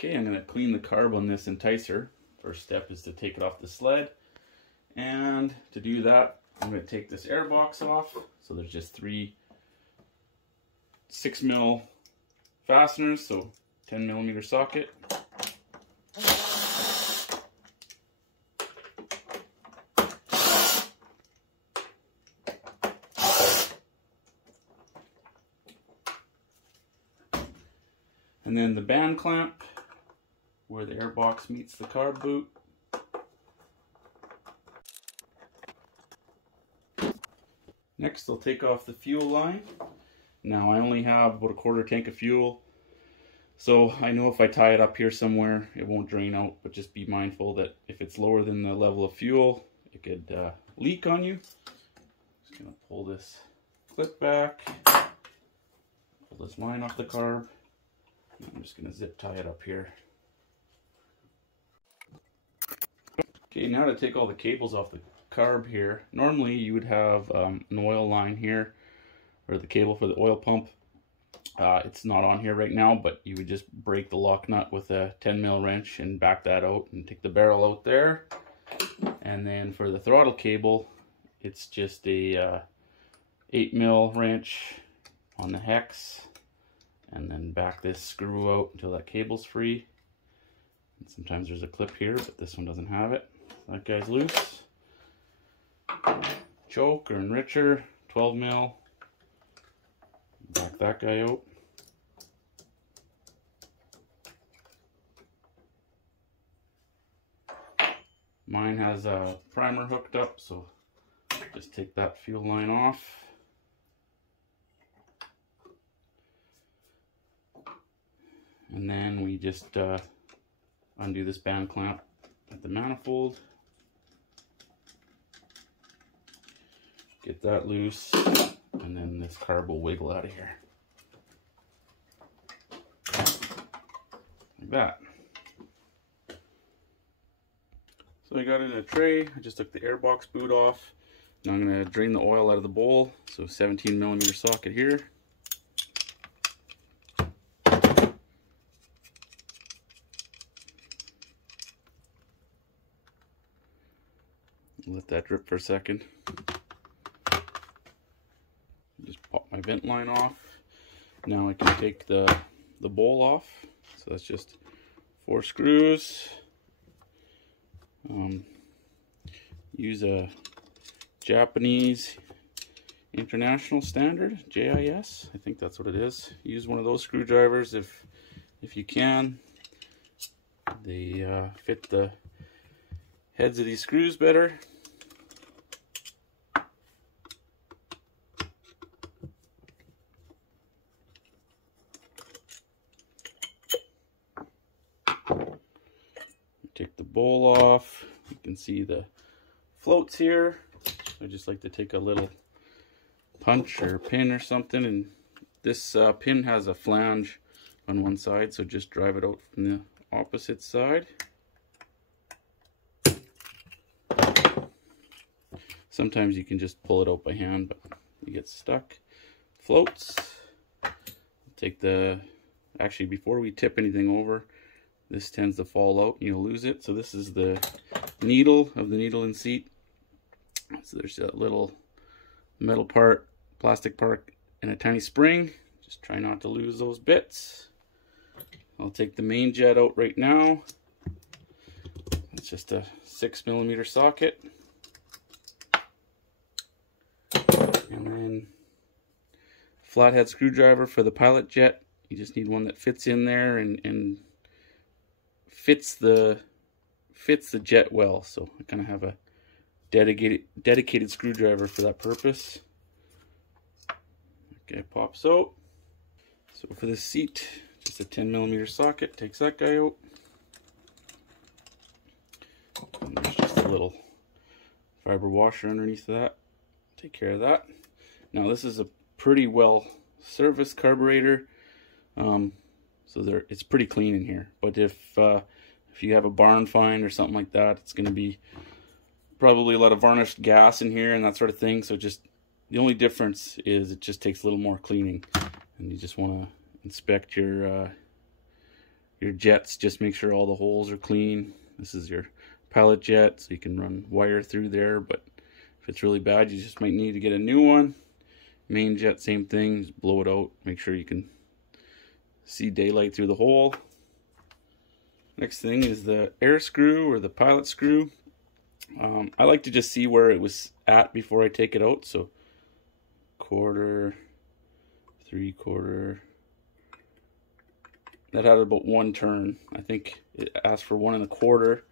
Okay, I'm going to clean the carb on this Enticer. First step is to take it off the sled. And to do that, I'm going to take this air box off. So there's just 3 6mm fasteners, so 10mm socket. And then the band clamp where the air box meets the carb boot. Next, I'll take off the fuel line. Now I only have about a 1/4 tank of fuel, so I know if I tie it up here somewhere it won't drain out, but just be mindful that if it's lower than the level of fuel it could leak on you. Just gonna pull this clip back, pull this line off the carb. I'm just going to zip tie it up here. Okay, now to take all the cables off the carb here. Normally you would have an oil line here, or the cable for the oil pump. It's not on here right now, but you would just break the lock nut with a 10mm wrench and back that out and take the barrel out there. And then for the throttle cable, it's just a 8mm wrench on the hex. And then back this screw out until that cable's free. And sometimes there's a clip here, but this one doesn't have it. That guy's loose. Choke or enricher, 12mm. Back that guy out. Mine has a primer hooked up, so just take that fuel line off. And then we just undo this band clamp at the manifold. Get that loose, and then this carb will wiggle out of here. Like that. So I got it in a tray. I just took the airbox boot off. Now I'm going to drain the oil out of the bowl. So 17mm socket here. Let that drip for a second. Just pop my vent line off. Now I can take the bowl off. So that's just 4 screws. Use a Japanese International Standard, JIS. I think that's what it is. Use one of those screwdrivers if you can. They fit the heads of these screws better. Take the bowl off. You can see the floats here. I just like to take a little punch or pin or something, and this pin has a flange on one side, so just drive it out from the opposite side. Sometimes you can just pull it out by hand, but you get stuck. Floats. Take the, actually before we tip anything over, this tends to fall out and you'll lose it. So this is the needle of the needle and seat. So there's a little metal part, plastic part, and a tiny spring. Just try not to lose those bits. I'll take the main jet out right now. It's just a 6mm socket. And then flathead screwdriver for the pilot jet. You just need one that fits in there and fits the jet well. So I kind of have a dedicated screwdriver for that purpose. Okay, pops out. So for the seat, just a 10mm socket takes that guy out. And there's just a little fiber washer underneath of that. Take care of that. Now this is a pretty well serviced carburetor, so it's pretty clean in here. But if you have a barn find or something like that, it's going to be probably a lot of varnished gas in here and that sort of thing. So just the only difference is it just takes a little more cleaning, and you just want to inspect your your jets, just make sure all the holes are clean. This is your pilot jet, so you can run wire through there, but if it's really bad, you just might need to get a new one. Main jet, same thing, just blow it out, make sure you can see daylight through the hole. Next thing is the air screw or the pilot screw. I like to just see where it was at before I take it out, so 1/4, 3/4. That had about 1 turn. I think it asked for 1 1/4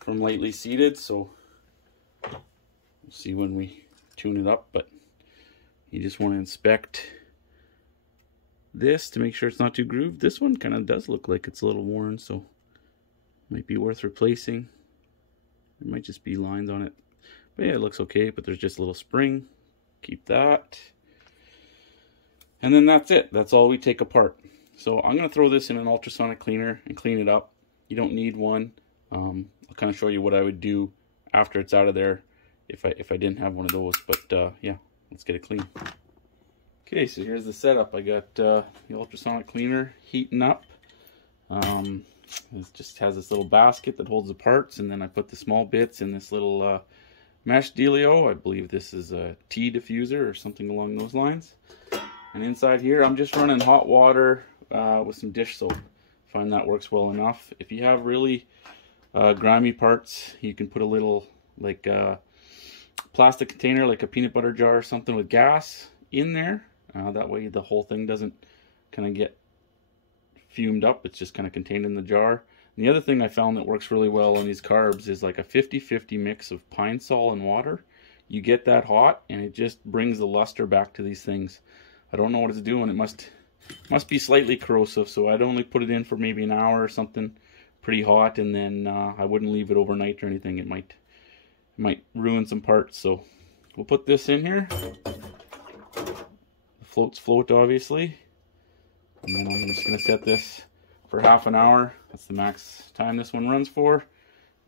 from lightly seated, so we'll see when we tune it up, but you just want to inspect this to make sure it's not too grooved. This one kind of does look like it's a little worn, so might be worth replacing. There might just be lines on it, but yeah, it looks okay, but there's just a little spring. Keep that. And then that's it. That's all we take apart. So I'm going to throw this in an ultrasonic cleaner and clean it up. You don't need one. I'll kind of show you what I would do after it's out of there if I didn't have one of those. But yeah, let's get it clean. Okay, so here's the setup. I got the ultrasonic cleaner heating up. It just has this little basket that holds the parts, and then I put the small bits in this little mesh dealio. I believe this is a tea diffuser or something along those lines. And inside here, I'm just running hot water with some dish soap. Find that works well enough. If you have really grimy parts, you can put a little like plastic container, like a peanut butter jar or something with gas in there. That way the whole thing doesn't kind of get fumed up. It's just kind of contained in the jar. And the other thing I found that works really well on these carbs is like a 50-50 mix of pine sol and water. You get that hot and it just brings the luster back to these things. I don't know what it's doing. It must be slightly corrosive, so I'd only put it in for maybe an hour or something, pretty hot, and then I wouldn't leave it overnight or anything. It might ruin some parts. So we'll put this in here. The floats float, obviously, and then I'm just going to set this for half an hour. That's the max time this one runs for,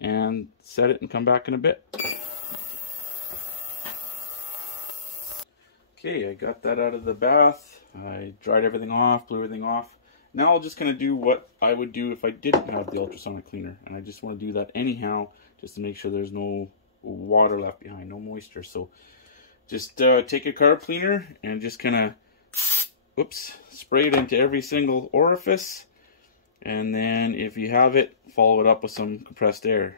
and set it and come back in a bit. Okay, I got that out of the bath. I dried everything off, blew everything off. Now I'm just going to do what I would do if I didn't have the ultrasonic cleaner. And I just want to do that anyhow, just to make sure there's no water left behind, no moisture. So just take a carb cleaner and just kind of, spray it into every single orifice. And then if you have it, follow it up with some compressed air.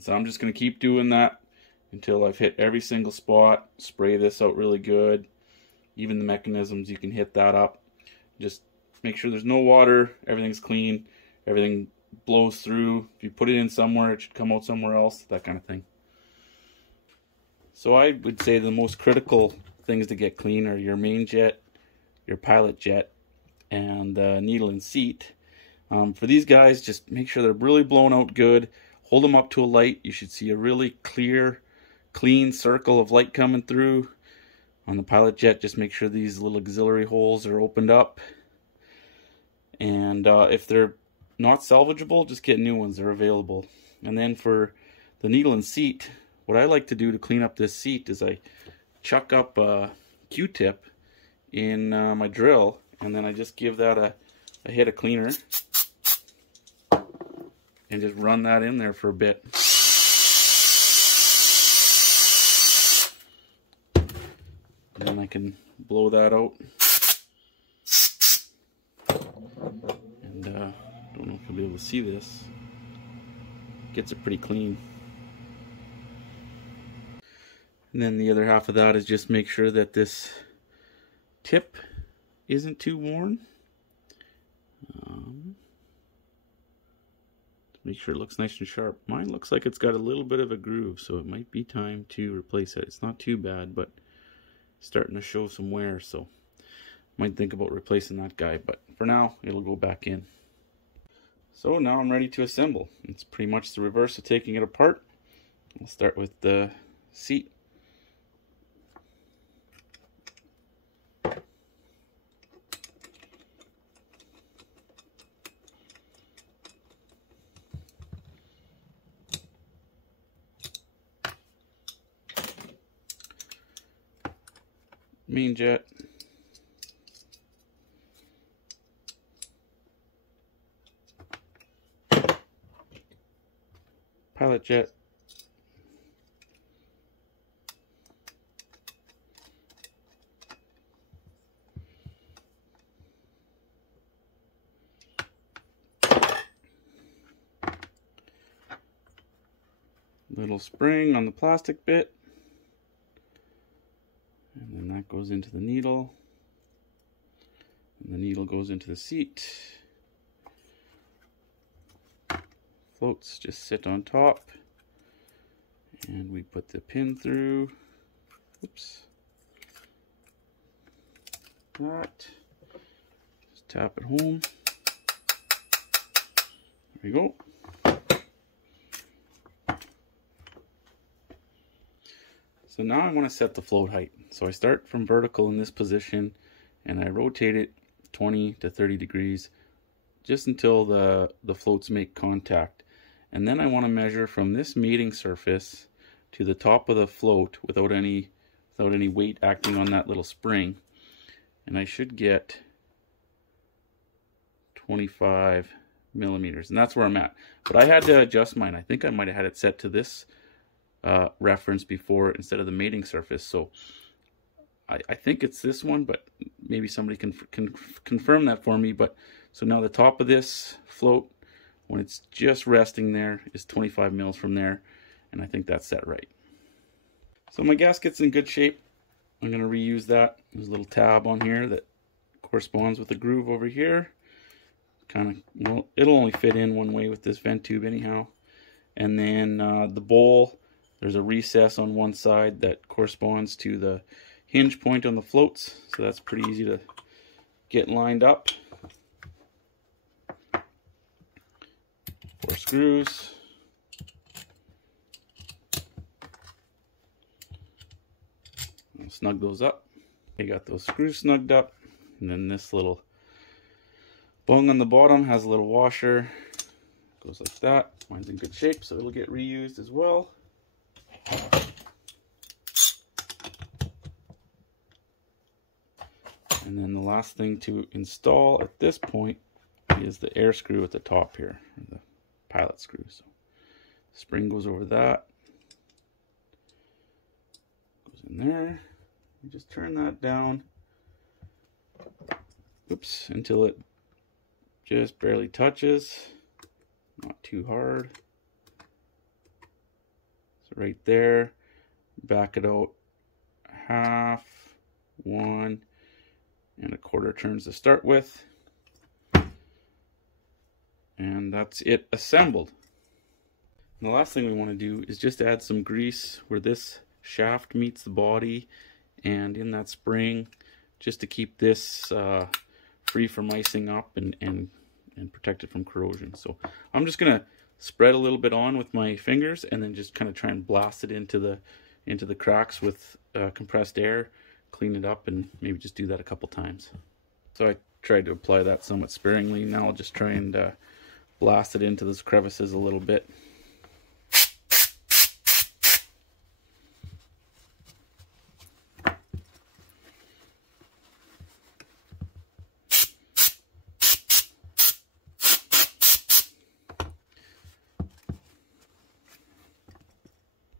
So I'm just going to keep doing that until I've hit every single spot. Spray this out really good. Even the mechanisms, you can hit that up. Just make sure there's no water, everything's clean, everything blows through. If you put it in somewhere, it should come out somewhere else, that kind of thing. So I would say the most critical things to get clean are your main jet, your pilot jet, and needle and seat. For these guys, just make sure they're really blown out good. Hold them up to a light. You should see a really clear, clean circle of light coming through. On the pilot jet, just make sure these little auxiliary holes are opened up. And if they're not salvageable, just get new ones. They're available. And then for the needle and seat, what I like to do to clean up this seat is I chuck up a Q-tip in my drill, and then I just give that a hit of cleaner. And just run that in there for a bit. And then I can blow that out. And don't know if you'll be able to see this. Gets it pretty clean. And then the other half of that is just make sure that this tip isn't too worn. Make sure it looks nice and sharp. Mine looks like it's got a little bit of a groove, so it might be time to replace it. It's not too bad, but it's starting to show some wear, so might think about replacing that guy, but for now, it'll go back in. So now I'm ready to assemble. It's pretty much the reverse of taking it apart. We'll start with the seat. main jet, pilot jet, little spring on the plastic bit, and then that goes into the needle, and the needle goes into the seat. Floats just sit on top, and we put the pin through. Oops. That. Just tap it home. There you go. So now I want to set the float height. So I start from vertical in this position and I rotate it 20 to 30 degrees just until the floats make contact. And then I want to measure from this mating surface to the top of the float without any weight acting on that little spring. And I should get 25 millimeters, and that's where I'm at. But I had to adjust mine. I think I might have had it set to this reference before instead of the mating surface. So I think it's this one, but maybe somebody can confirm that for me. But so now the top of this float, when it's just resting there, is 25 mils from there, and I think that's set right. So my gasket's in good shape. I'm going to reuse that. There's a little tab on here that corresponds with the groove over here. Kind of, well, it'll only fit in one way with this vent tube anyhow. And then the bowl, there's a recess on one side that corresponds to the hinge point on the floats, so that's pretty easy to get lined up. 4 screws. I'll snug those up. I got those screws snugged up, and then this little bung on the bottom has a little washer. Goes like that. Mine's in good shape, so it'll get reused as well. And then the last thing to install at this point is the air screw at the top here, or the pilot screw. So spring goes over that, goes in there. You just turn that down, oops, until it just barely touches, not too hard. So right there, back it out half, 1 1/4 turns to start with, and that's it assembled. And the last thing we want to do is just add some grease where this shaft meets the body and in that spring, just to keep this free from icing up and protect it from corrosion. So I'm just gonna spread a little bit on with my fingers and then just kind of try and blast it into the cracks with compressed air, clean it up, and maybe just do that a couple times. So I tried to apply that somewhat sparingly. Now I'll just try and blast it into those crevices a little bit.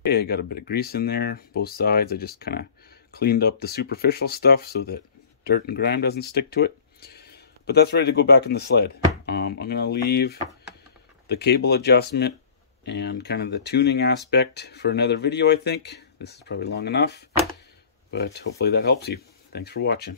Okay, I got a bit of grease in there, both sides. I just kind of cleaned up the superficial stuff so that dirt and grime doesn't stick to it. But that's ready to go back in the sled. I'm going to leave the cable adjustment and kind of the tuning aspect for another video, I think. This is probably long enough, but hopefully that helps you. Thanks for watching.